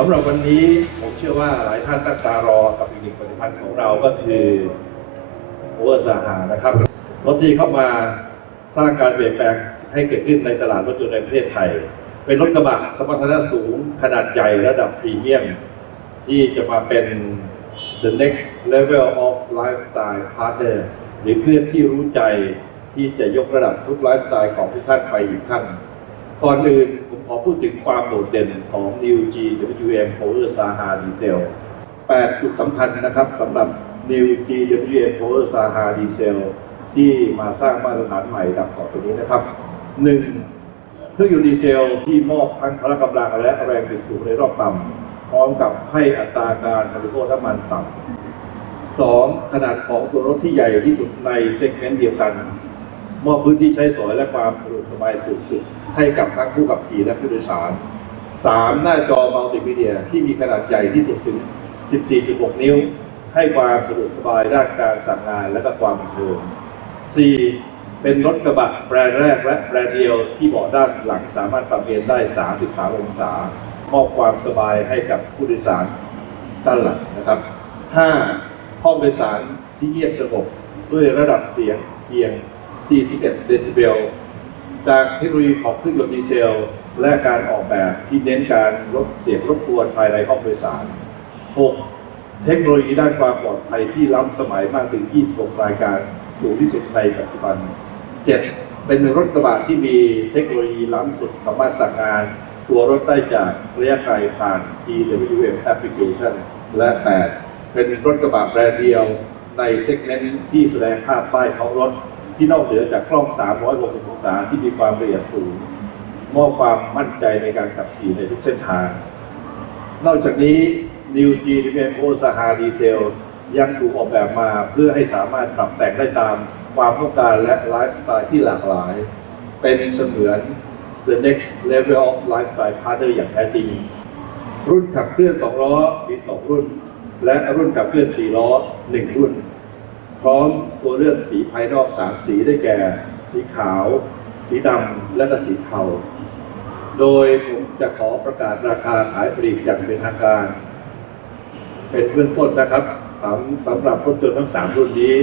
สำหรับวันนี้ผมเชื่อว่าหลายท่านตั้งตารอกับอีกหนึ่งผลิตภัณฑ์ของเราก็คือโอเวอร์สาหานะครับรถที่เข้ามาสร้างการเปลี่ยนแปลงให้เกิดขึ้นในตลาดรถยนต์ในประเทศไทย เป็นรถกระบะสมรรถนะสูงขนาดใหญ่ระดับพรีเมียม ที่จะมาเป็น the next level of lifestyle partner หรือเพื่อนที่รู้ใจที่จะยกระดับทุกไลฟ์สไตล์ของทุกท่านไปอีกขั้น ก่อนอื่นผมขอพูดถึงความโดดเด่นของ New G WM Power Saha Diesel 8 จุดสำคัญนะครับสำหรับ New G WM Power Saha Diesel ที่มาสร้างมาตรฐานใหม่ดับต่อไปนี้นะครับ 1. เครื่องยนต์ดีเซลที่มอบทั้งพละกำลังและแรงบิดสูงในรอบต่ำพร้อมกับให้อัตราการบริโภคน้ำมันต่ำ 2. ขนาดของตัวรถที่ใหญ่ที่สุดในเซกเมนต์เดียวกัน มอบพื้นที่ใช้สอยและความสะดวกสบายสูงสุด ให้กับทั้งผู้ขับขี่และผู้โดยสาร 3. หน้าจอมัลติมีเดีย ที่มีขนาดใหญ่ที่สุดถึง 14.6 นิ้ว ให้ความสะดวกสบายด้านการสั่งงานและก็ความบันเทิง 4. เป็นรถกระบะแบรนด์แรกและแบรนด์เดียวที่เบาะด้านหลังสามารถปรับเอนได้ 33 องศา มอบความสบายให้กับผู้โดยสารด้านหลังนะครับ 5. ห้องโดยสารที่เงียบสงบด้วยระดับเสียงเพียง 41 เดซิเบล จากเทคโนโลยีของเครื่องยนต์ดีเซล และการออกแบบที่เน้นการลดเสียงรบกวนภายในห้องโดยสาร 6. เทคโนโลยีด้านความปลอดภัยที่ล้ำสมัยมากถึง 26 รายการสูงที่สุดในปัจจุบัน 7. เป็นรถกระบะที่มีเทคโนโลยีล้ำสุดสามารถสั่งงาน ตัวรถได้จากระยะไกลผ่าน GWM Application และ 8. เป็นรถกระบะแบรนด์เดียวในเซกเมนต์ที่แสดงภาพป้ายท้องรถ ที่นอกเหนือจากกล้อง 360 องศาที่มีความละเอียดสูงมอบความมั่นใจในการขับขี่ในทุกเส้นทาง นอกจากนี้ New G d m o s a h a Diesel ยังถูกออกแบบมาเพื่อให้สามารถปรับแต่งได้ตามความต้องการและไลฟ์สไตล์ที่หลากหลาย เป็นเสมือน the next level of lifestyle partner อย่างแท้จริง รุ่นขับเคลื่อน 2 ล้อมี 2 รุ่น และรุ่นขับเคลื่อน 4 ล้อ 1 รุ่น พร้อมตัวเลือกสีภายนอก3สีได้แก่ สีขาว สีดำและก็สีเทา โดยผมจะขอประกาศราคาขายปลีกอย่างเป็นทางการ เป็นเบื้องต้นนะครับสำสำหรับรถยนต์ทั้ง 3 รุ่นนี้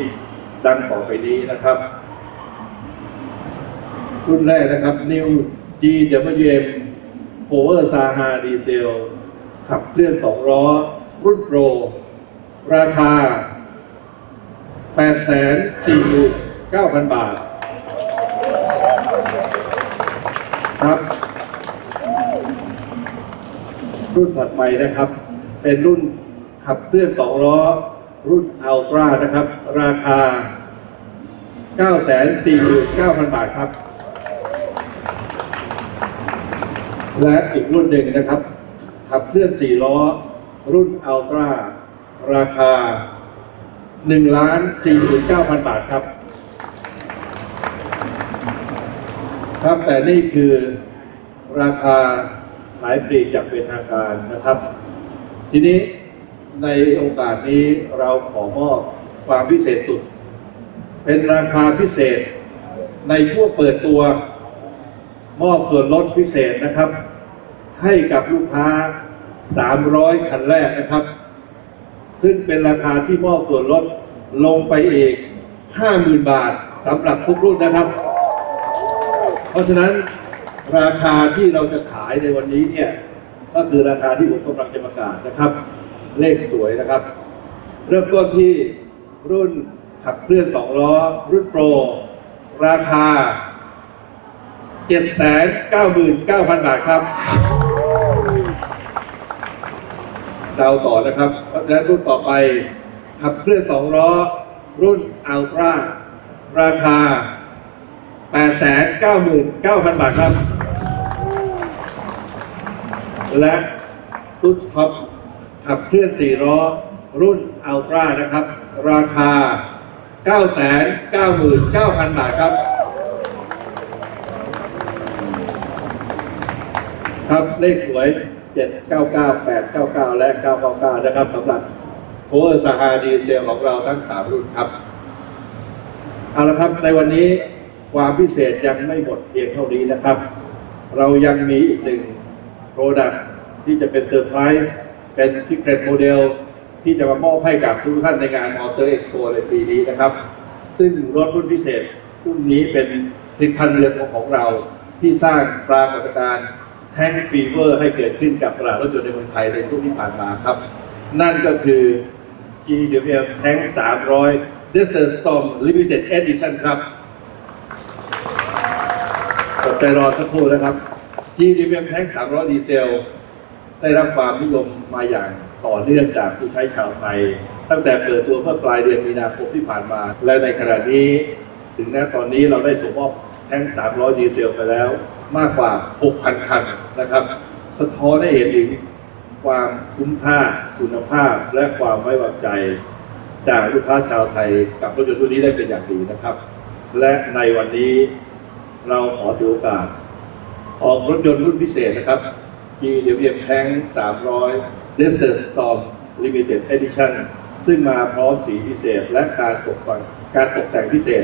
ดังต่อไปนี้นะครับ รุ่นแรกนะครับ New GWM Power Saha Diesel ขับเคลื่อน 2 ล้อ รุ่นโปร ราคา 849,000 บาท ครับ รุ่นถัดไปนะครับ เป็นรุ่นขับเคลื่อน 2 ล้อ รุ่นอัลตร้านะครับ ราคา 949,000 บาทครับ และอีกรุ่นหนึ่งนะครับ ขับเคลื่อน 4 ล้อ รุ่นอัลตร้าราคา 1ล้าน49,000 บาทครับ ครับแต่นี่คือราคาขายปลีกจากเป็นทางการนะครับ ทีนี้ในโอกาสนี้เราขอมอบความพิเศษสุด เป็นราคาพิเศษในช่วงเปิดตัว มอบส่วนลดพิเศษนะครับ ให้กับลูกค้า 300 คันแรกนะครับ ซึ่งเป็นราคาที่มอบส่วนลดลงไปอีก 50,000 บาทสำหรับทุกรุ่นนะครับ เพราะฉะนั้นราคาที่เราจะขายในวันนี้เนี่ยก็คือราคาที่ผมกำลังจะประกาศนะครับ เลขสวยนะครับ เริ่มต้นที่รุ่นขับเคลื่อน 2 ล้อ รุ่นโปร ราคา 799,000 บาทครับ ดาวต่อนะครับ เพราะฉะนั้นรุ่นต่อไปขับเคลื่อน2ล้อ รุ่นอัลตร้าราคา 899,000 บาทครับ และรุ่นท็อปขับเคลื่อน4ล้อ รุ่นอัลตร้านะครับ ราคา 999,000 บาทครับครับเลขสวย 799 899 และ 999 นะครับสำหรับโพเวอร์สหาดีเซลของเราทั้ง 3 รุ่นครับ เอาละครับในวันนี้ความพิเศษยังไม่หมดเพียงเท่านี้นะครับ เรายังมีอีกหนึ่งโปรดักที่จะเป็นเซอร์ไพรส์เป็นซีเรตโมเดลที่จะมามอบให้กับทุกท่านในงานมอเตอร์เอ็กซ์โปในปีนี้นะครับ ซึ่งรถรุ่นพิเศษรุ่นนี้เป็นผลิตภัณฑ์เรือธงของเราที่สร้างปรากฏการณ์ แท่งฟีเวอร์ให้เกิดขึ้นกับตลาดรถยนต์ในเมืองไทยในช่วงที่ผ่านมาครับ นั่นก็คือ GWM Tank 300 Desert Storm Limited Edition ครับอดใจรอสักครู่นะครับ GWM Tank 300 ดีเซล ได้รับความนิยมมาอย่างต่อเนื่องจากผู้ใช้ชาวไทย ตั้งแต่เปิดตัวเมื่อปลายเดือนมีนาคมที่ผ่านมา และในขณะนี้ ถึงณตอนนี้เราได้ส่งมอบ แท่ง300 ดีเซลไปแล้วมากกว่า 6,000 คันนะครับ สะท้อนให้เห็นถึงความคุ้มค่าคุณภาพและความไว้วางใจ จากลูกค้าชาวไทยกับรถยนต์รุ่นนี้ได้เป็นอย่างดีนะครับ และในวันนี้เราขอถือโอกาส ออกรถยนต์รุ่นพิเศษนะครับ GWM Tank 300 Desert Storm Limited Edition ซึ่งมาพร้อมสีพิเศษและการตกแต่งการตกแต่งพิเศษ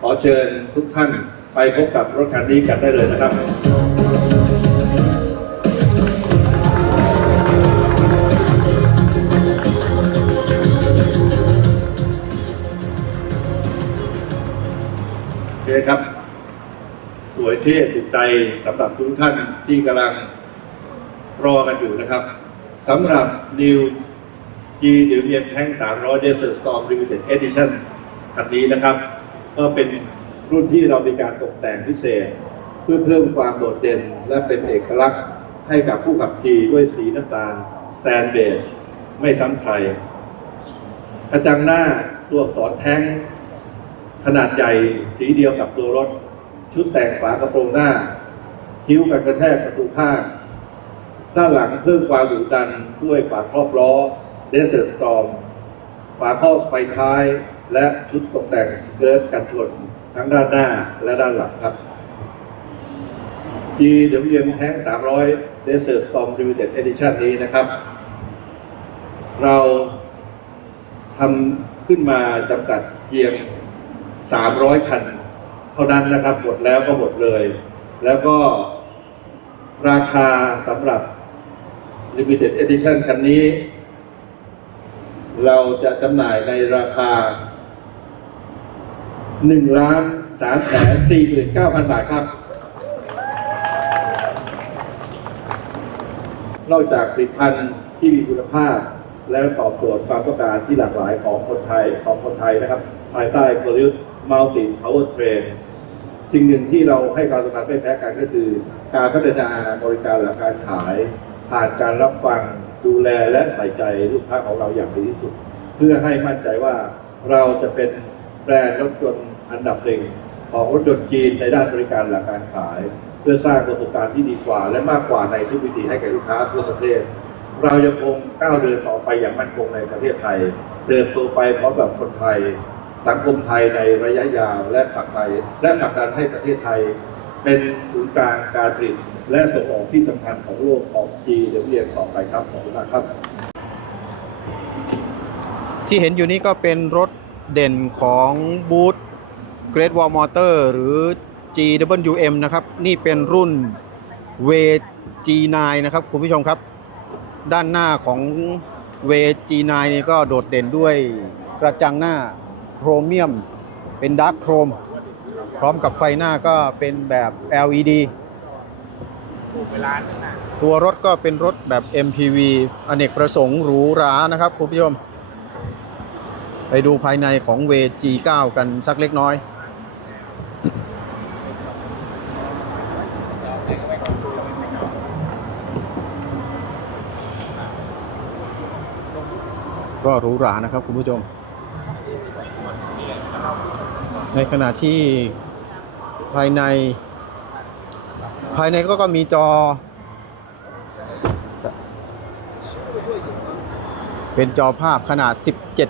ขอเชิญทุกท่าน ไปพบกับรถคันนี้กันได้เลยนะครับโอเคครับ สวยเท่ถูกใจสำหรับทุกท่านที่กำลังรอกันอยู่นะครับสำหรับ New G เดี๋ยวเรียนแท่ง300 Desert Storm Limited Edition คันนี้นะครับ ก็เป็น รุ่นที่เรามีการตกแต่งพิเศษ เพื่อเพิ่มความโดดเด่น และเป็นเอกลักษณ์ให้กับผู้ขับขี่ด้วยสีน้ำตาลแซนเบจไม่ซ้ำใครกระจังหน้าตัวอักษรแท้ง ขนาดใหญ่สีเดียวกับตัวรถ ชุดแต่งฝากระโปรงหน้า คิ้วกันกระแทกประตูข้างด้านหลังเพิ่มความดุดันด้วยฝาครอบล้อ Desert Storm ฝาครอบไฟท้าย และชุดตกแต่งสเกิร์ตกันชน ทั้งด้านหน้าและด้านหลังครับ GWM Tank 300 Desert Storm Limited Edition นี้นะครับ เราทำขึ้นมาจำกัดเพียง 300 คัน เท่านั้นนะครับ หมดแล้วก็หมดเลย แล้วก็ราคาสำหรับ Limited Edition คันนี้ เราจะจำหน่ายในราคา 1ล้าน3แสน49,000บาทครับ นอกจากผลิตภัณฑ์ที่มีคุณภาพ และตอบโจทย์ความต้องการที่หลากหลายของคนไทยของคนไทยนะครับ ภายใต้กลยุทธ์ Multi Power Train สิ่งหนึ่งที่เราให้ความสำคัญไม่แพ้กันก็คือ การพัฒนาบริการหลังการขาย ผ่านการรับฟังดูแลและใส่ใจลูกค้าของเราอย่างดีที่สุด เพื่อให้มั่นใจว่าเราจะเป็นแบรนด์รถยนต์ อันดับหนึ่งของรถยนต์จีนในด้านบริการหลังการขาย เพื่อสร้างประสบการณ์ที่ดีกว่า และมากกว่าในทุกวิธีให้แก่ลูกค้าทั่วประเทศ เรายังคงก้าวเดินต่อไปอย่างมั่นคงในประเทศไทย เดินตัวไปพร้อมกับคนไทย สังคมไทยในระยะยาวและผลักไทย และผลักดันให้ประเทศไทย เป็นศูนย์กลางการผลิตและส่งออกที่สำคัญของโลกของจีนเดี๋ยวเรียนต่อไปครับขอบคุณมากครับ ที่เห็นอยู่นี้ก็เป็นรถเด่นของบูธ Great Wall Motor หรือ GWM นะครับ นี่เป็นรุ่น w G9 นะครับคุณผู้ชมครับ ด้านหน้าของ w G9 นี่ก็โดดเด่นด้วยกระจังหน้าโครเมียม เป็นดาร์ c โครม พร้อมกับไฟหน้าก็เป็นแบบ LED ตัวรถก็เป็นรถแบบ MPV อเนกประสงค์หรูหรานะครับคุณผู้ชม ไปดูภายในของเว G9 กันสักเล็กน้อย ก็หรูหรานะครับคุณผู้ชม ในขณะที่ภายใน ภายในก็ก็มีจอ เป็นจอภาพขนาด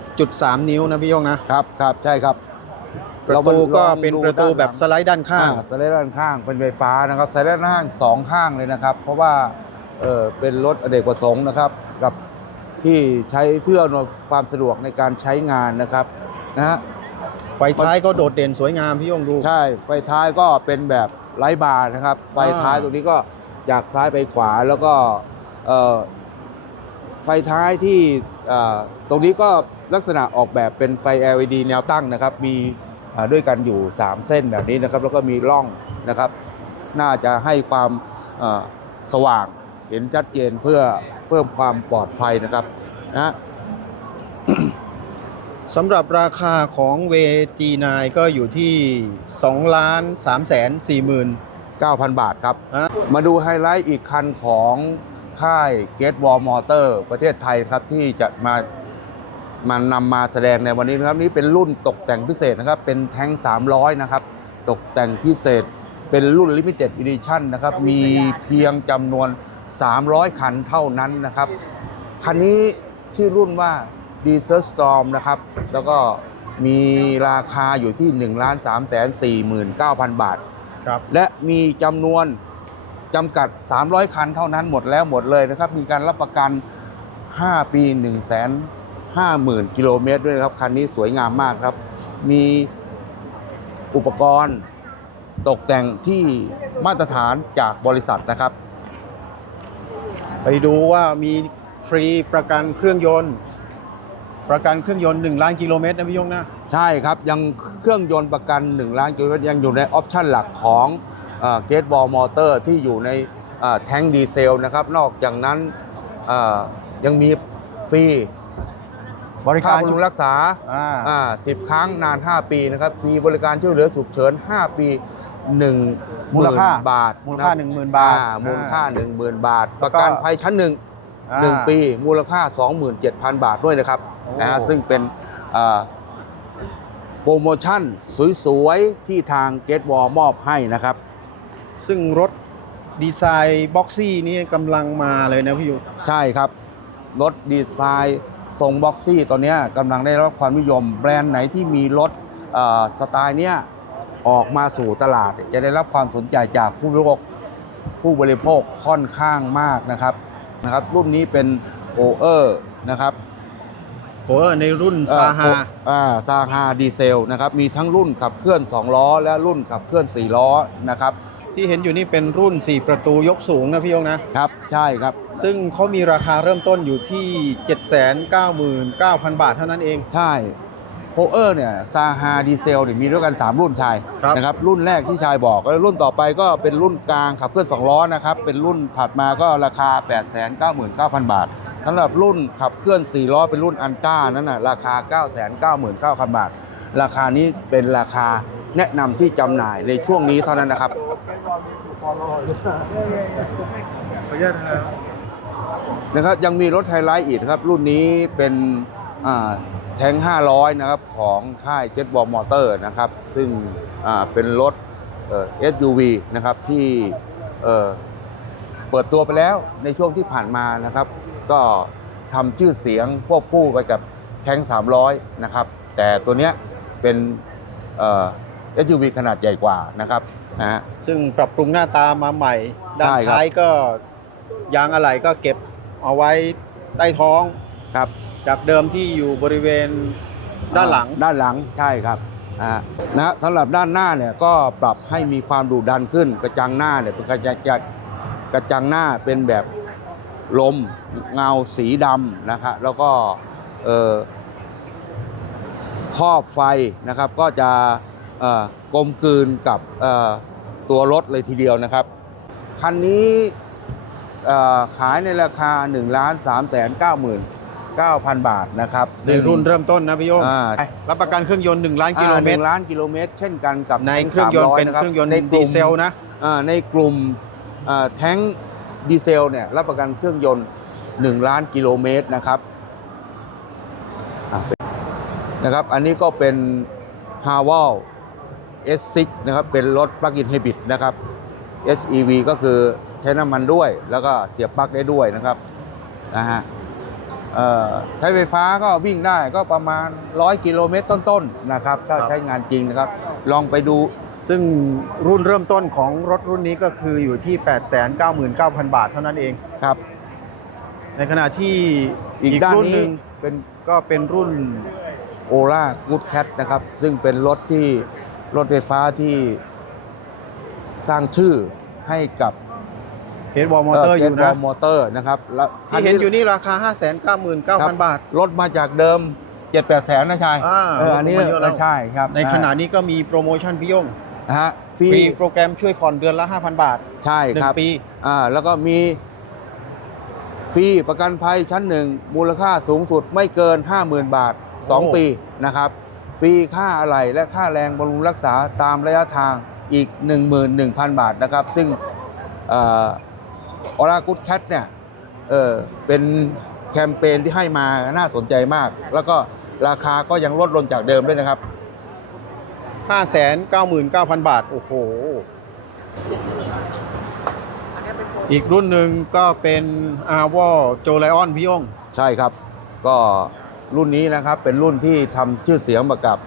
17.3 นิ้วนะพี่โยงนะครับครับใช่ครับประตูก็เป็นประตูแบบสไลด์ด้านข้างอ่สไลด์ด้านข้างเป็นไฟฟ้านะครับสไลด์ด้านข้างสองข้างเลยนะครับ เพราะว่าเออเป็นรถอเนกประสงค์นะครับ กับ ที่ใช้เพื่ออำนวยความสะดวกในการใช้งานนะครับนะฮะ ไฟท้ายก็โดดเด่นสวยงามพี่โยงดูใช่ไฟท้ายก็เป็นแบบไร้บาร์นะครับไฟท้ายอ่าตรงนี้ก็จากซ้ายไปขวาแล้วก็เอ่อไฟท้ายที่อ่าตรงนี้ก็ลักษณะออกแบบเป็นไฟ LED แนวตั้งนะครับ มีอ่าด้วยกันอยู่ 3 เส้นแบบนี้นะครับ แล้วก็มีร่องนะครับ น่าจะให้ความอ่าสว่าง เห็นชัดเจนเพื่อเพิ่มความปลอดภัยนะครับนะสำหรับราคาของเว G9 ก็อยู่ที่2ล้าน3แสน4หมื่น9,000 บาทครับฮะมาดูไฮไลท์อีกคันของค่าย Gate Wall Motor ประเทศไทยครับที่จะมามานำมาแสดงในวันนี้นะครับนี่เป็นรุ่นตกแต่งพิเศษนะครับ เป็นแท้ง 300 นะครับ ตกแต่งพิเศษเป็นรุ่น Limited Edition นะครับ มีเพียงจำนวน 300 คันเท่านั้นนะครับ คันนี้ชื่อรุ่นว่า Desert Storm นะครับ แล้วก็มีราคาอยู่ที่ 1 3 4 9 0 0 0 บาท ครับ และมีจำนวนจำกัด 300 คันเท่านั้นหมดแล้วหมดเลยนะครับ มีการรับประกัน 5 ปี 1 5 0 0 0 0 กิโลเมตรด้วยนะครับ คันนี้สวยงามมากครับ มีอุปกรณ์ตกแต่งที่มาตรฐานจากบริษัทนะครับ ไปดูว่ามีฟรีประกันเครื่องยนต์ ประกันเครื่องยนต์1ล้านกิโลเมตรนะพี่ยงนะ ใช่ครับ ยังเครื่องยนต์ประกัน 1 ล้านกิโลเมตรยังอยู่ในออปชั่นหลักของเกตบอลมอเตอร์ที่อยู่ในเอ่อแท้งดีเซลนะครับ นอกจากนั้นเอ่อยังมีฟรีบริค่าการบำรุงรักษาอ่าอ่า10ครั้งนาน 5 ปีนะครับ มีบริการช่วยเหลือฉุกเฉิน 5 ปี 1มูลค่าบาทมูลค่านะครับ10,000บาทอ่มูลค่า10,000บาทแล้ปวระก็กันภัยชั้นหนึ่งอ่าหนึ่งปีมูลค่า 27,000 บาทด้วยนะครับโอ้นะฮะซึ่งเป็นอ่าโปรโมชั่นสวยๆ ที่ทางเกตวอลมอบให้นะครับ ซึ่งรถดีไซน์บ็อกซี่นี่กำลังมาเลยนะพี่ยุใช่ครับ รถดีไซน์ทรงบ็อกซี่ตอนเนี้ยกำลังได้รับความนิยม แบรนด์ไหนที่มีรถเอ่อสไตล์เนี้ย ออกมาสู่ตลาด จะได้รับความสนใจจากผู้บริโภคผู้บริโภคค่อนข้างมากนะครับนะครับรุ่นนี้เป็นโอเออร์นะครับโหในรุ่นซาฮาอ่าซาฮาดีเซลนะครับมีทั้งรุ่นขับเคลื่อน 2 ล้อ และรุ่นขับเคลื่อน 4 ล้อนะครับที่เห็นอยู่นี่เป็นรุ่น 4 ประตูยกสูงนะพี่ยงนะครับ ใช่ครับ ซึ่งเขามีราคาเริ่มต้นอยู่ที่ 799,000 บาทเท่านั้นเอง ใช่ โพเออร์เนี่ยซาฮาดีเซลเนี่ยมีด้วยกัน 3 รุ่นชายครับนะครับรุ่นแรกที่ชายบอกแล้วรุ่นต่อไปก็เป็นรุ่นกลางขับเคลื่อน2ล้อนะครับเป็นรุ่นถัดมาก็ราคา 899,000 บาทสำหรับรุ่นขับเคลื่อน 4 ล้อเป็นรุ่นอันต้านั้นนะราคา 999,000 บาท ราคานี้เป็นราคาแนะนำที่จำหน่ายในช่วงนี้เท่านั้นนะครับนะครับยังมีรถไฮไลท์อีกนะครับรุ่นนี้เป็นอ่า แทง 500 นะครับของค่าย Jet b a l l Motor นะครับ ซึ่งอ่าเป็นรถเอ่อ SUV นะครับที่เอ่อเปิดตัวไปแล้วในช่วงที่ผ่านมานะครับ ก็ทำชื่อเสียงควบคู่ไปกับแทง 300 นะครับ แต่ตัวเนี้ยเป็นเอ่อ SUV ขนาดใหญ่กว่านะครับนะฮะ ซึ่งปรับปรุงหน้าตามาใหม่ ด้านใช่ครับ ท้ายก็ยางอะไหล่ก็เก็บเอาไว้ใต้ท้อง ครับ จากเดิมที่อยู่บริเวณด้านหลัง ด้านหลังใช่ครับนะฮะนะสำหรับด้านหน้าเนี่ยก็ปรับให้มีความดุดันขึ้น กระจังหน้าเนี่ยเป็นกระจังกระจังหน้าเป็นแบบลมเงาสีดำนะครับแล้วก็ครอบไฟนะครับ ก็จะกลมกลืนกับตัวรถเลยทีเดียวนะครับ คันนี้ขายในราคา 1 3 9 9 9,000 บาทนะครับในรุ่นเริ่มต้นนะพี่โยงอ่ารับประกันเครื่องยนต์ 1 ล้านกิโลเมตรหนึ่งล้านกิโลเมตร เช่นกันกับในแท้เครื่องยนต์300เป็นเครื่องยนต์ในกดีลุ่มเซลนะอ่าในกลุ่มอ่าแท้งดีเซลเนี่ยรับประกันเครื่องยนต์ 1 ล้านกิโลเมตรนะครับอะนะครับอันนี้ก็เป็น h a w a l S6 นะครับเป็นรถ Plug-in Hybrid นะครับ HEV ก็คือใช้น้ำมันด้วย แล้วก็เสียบปลั๊กได้ด้วยนะครับนะฮะเอ่อ ใช้ไฟฟ้าก็วิ่งได้ก็ประมาณ 100 กิโลเมตรต้นๆนะครับ ถ้าครับใช้งานจริงนะครับ ลองไปดูซึ่งรุ่นเริ่มต้นของรถรุ่นนี้ก็คืออยู่ที่ 899,000 บาทเท่านั้นเองครับ ในขณะที่อีกด้านรุ่นหนี้นึ่งเป็นก็เป็นรุ่นโอล่ากูดแคทนะครับ ซึ่งเป็นรถที่รถไฟฟ้าที่สร้างชื่อให้กับ เกตวอลมอเตอร์อยู่วนะอลมอเตอร์นะครับแล้วที่เห็นอยู่นี่ราคา 5 9 9 0 0 0 บาท ลดมาจากเดิม 7 8แสนนะชายอ่าเอออันนี้ลดลงมาเยอะแล้วใช่ครับ ในขณะนี้ก็มีโปรโมชั่นพี่โยงนะฮะฟรีฟรีโปรแกรมช่วยผ่อนเดือนละ 5,000 บาท ใช่ครับ1ปีอ่าแล้วก็มีฟรีประกันภัยชั้นหนึ่งมูลค่าสูงสุดไม่เกิน 50,000 บาทโอ้2ปีนะครับฟรีค่าอะไหล่และค่าแรงบำรุงรักษาตามระยะทางอีก 11,000 บาทนะครับ ซึ่ง ออรากุดแคทเนี่ยเออเป็นแคมเปญที่ให้มาน่าสนใจมาก แล้วก็ราคาก็ยังลดลงจากเดิมด้วยนะครับ 599,000 บาท โอ้โห อีกรุ่นหนึ่งก็เป็น a r v o j o l i o n พี่โยงใช่ครับ ก็รุ่นนี้นะครับเป็นรุ่นที่ทำชื่อเสียงมากับ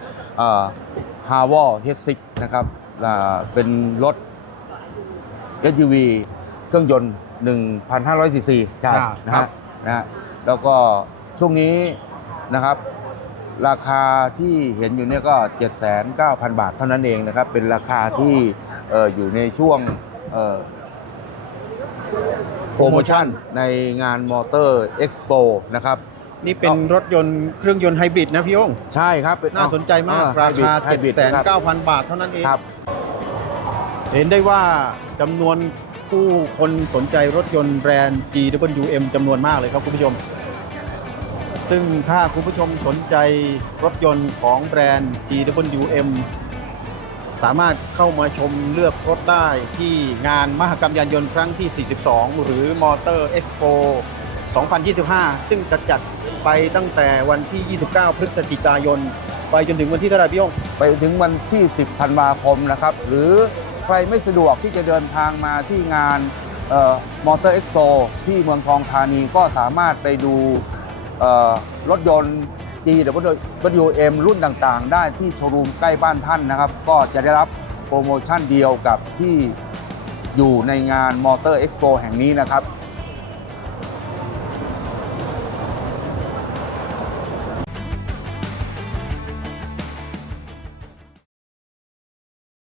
ฮาวอร์เฮดซิกนะครับอ่าเป็นรถ SUV เครื่องยนต์ 1,500ซีซีใช่อ่านะครัฮะบ นะฮะแล้วก็ช่วงนี้นะครับ ราคาที่เห็นอยู่เนี่ยก็ 79,000 บาทเท่านั้นเองนะครับ เป็นราคาที่เอ่ออยู่ในช่วงเอ่อโปรโมชั่นในงานมอเตอร์เอ็กซ์โปนะครับ นี่เป็นรถยนต์เครื่องยนต์ไฮบริดนะพี่โยงใช่ครับเป็น่าสนใจมาก อ่ราคาไฮบริดนะครับ7,900 บาทเท่านั้นเอง ครับ เห็นได้ว่าจำนวน ผู้คนสนใจรถยนต์แบรนด์ GWM จำนวนมากเลยครับคุณผู้ชม ซึ่งถ้าคุณผู้ชมสนใจรถยนต์ของแบรนด์ GWM สามารถเข้ามาชมเลือกรถได้ที่งานมหกรรมยานยนต์ครั้งที่ 42 หรือ Motor Expo 2025 ซึ่งจะจัดไปตั้งแต่วันที่ 29 พฤศจิกายน ไปจนถึงวันที่เท่าไหร่พี่ยงไปถึงวันที่ 10ธันวาคมนะครับ หรือ ใครไม่สะดวกที่จะเดินทางมาที่งานมอเตอร์เอ็กซ์โปที่เมืองทองธานีก็สามารถไปดูเอ่อรถยนต์ GWM รุ่นต่างๆ ได้ที่โชว์รูมใกล้บ้านท่านนะครับ ก็จะได้รับโปรโมชั่นเดียวกับที่อยู่ในงานมอเตอร์เอ็กซ์โปแห่งนี้นะครับ